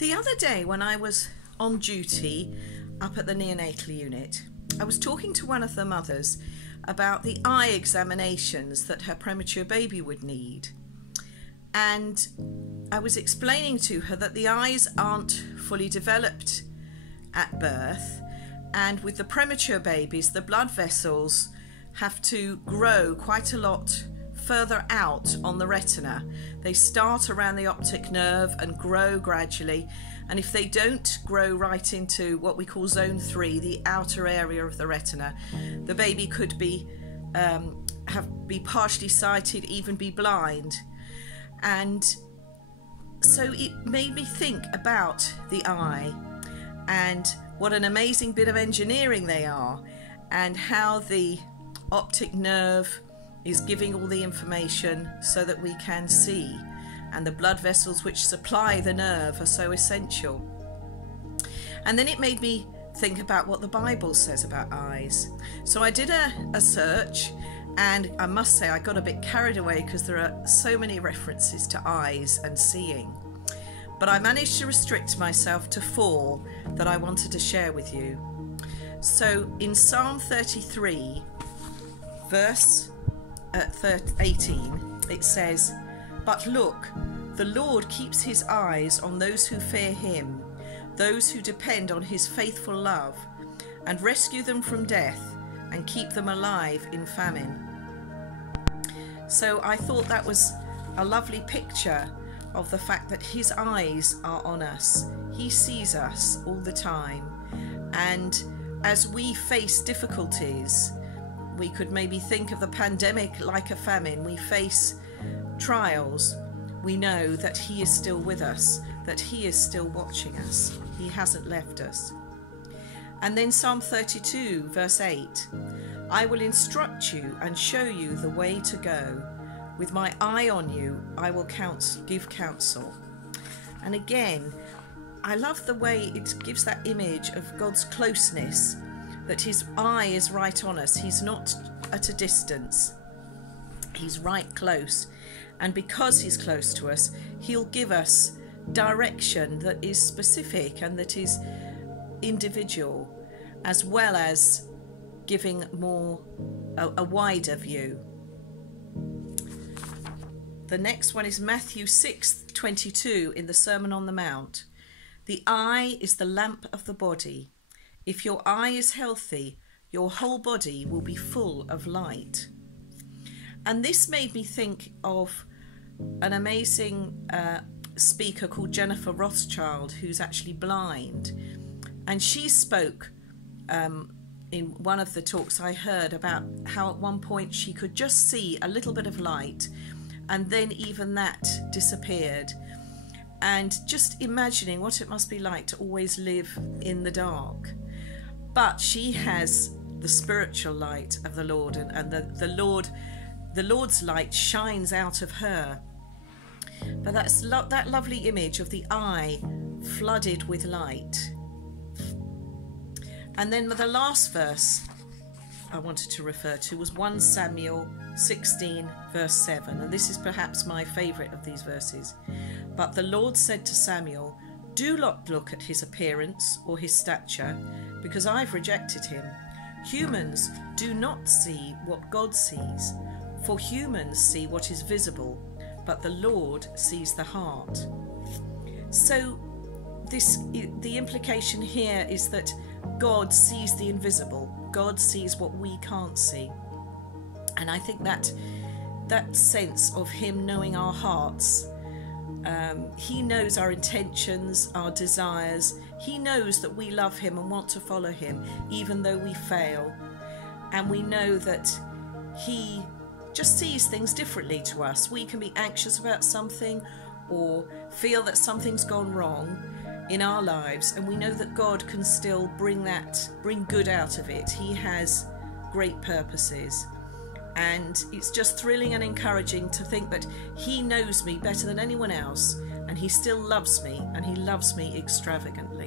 The other day when I was on duty up at the neonatal unit, I was talking to one of the mothers about the eye examinations that her premature baby would need. And I was explaining to her that the eyes aren't fully developed at birth, and with the premature babies, the blood vessels have to grow quite a lot further out on the retina. They start around the optic nerve and grow gradually, and if they don't grow right into what we call zone 3, the outer area of the retina, the baby could be partially sighted, even be blind. And so it made me think about the eye and what an amazing bit of engineering they are, and how the optic nerve is giving all the information so that we can see, and the blood vessels which supply the nerve are so essential. And then it made me think about what the Bible says about eyes. So I did a search, and I must say I got a bit carried away because there are so many references to eyes and seeing. But I managed to restrict myself to 4 that I wanted to share with you. So in Psalm 33, verse 18, it says, "But look, the Lord keeps his eyes on those who fear him, those who depend on his faithful love, and rescue them from death and keep them alive in famine." So I thought that was a lovely picture of the fact that his eyes are on us. He sees us all the time, and as we face difficulties, we could maybe think of the pandemic like a famine. We face trials. We know that he is still with us, that he is still watching us. He hasn't left us. And then Psalm 32 verse 8, "I will instruct you and show you the way to go. With my eye on you, I will give counsel." And again, I love the way it gives that image of God's closeness, that his eye is right on us. He's not at a distance. He's right close. And because he's close to us, he'll give us direction that is specific and that is individual, as well as giving a wider view. The next one is Matthew 6:22 in the Sermon on the Mount. "The eye is the lamp of the body. If your eye is healthy, your whole body will be full of light." And this made me think of an amazing speaker called Jennifer Rothschild, who's actually blind. And she spoke in one of the talks I heard about how at one point she could just see a little bit of light, and then even that disappeared. And just imagining what it must be like to always live in the dark. But she has the spiritual light of the Lord, and the Lord's light shines out of her. But that's that lovely image of the eye flooded with light. And then the last verse I wanted to refer to was 1 Samuel 16 verse 7, and this is perhaps my favourite of these verses. "But the Lord said to Samuel, do not look at his appearance or his stature, because I've rejected him. Humans do not see what God sees, for humans see what is visible, but the Lord sees the heart." So the implication here is that God sees the invisible. God sees what we can't see. And I think that sense of him knowing our hearts, he knows our intentions, our desires. He knows that we love him and want to follow him, even though we fail. And we know that he just sees things differently to us. We can be anxious about something or feel that something's gone wrong in our lives, and we know that God can still bring good out of it. He has great purposes, and it's just thrilling and encouraging to think that he knows me better than anyone else, and he still loves me, and he loves me extravagantly.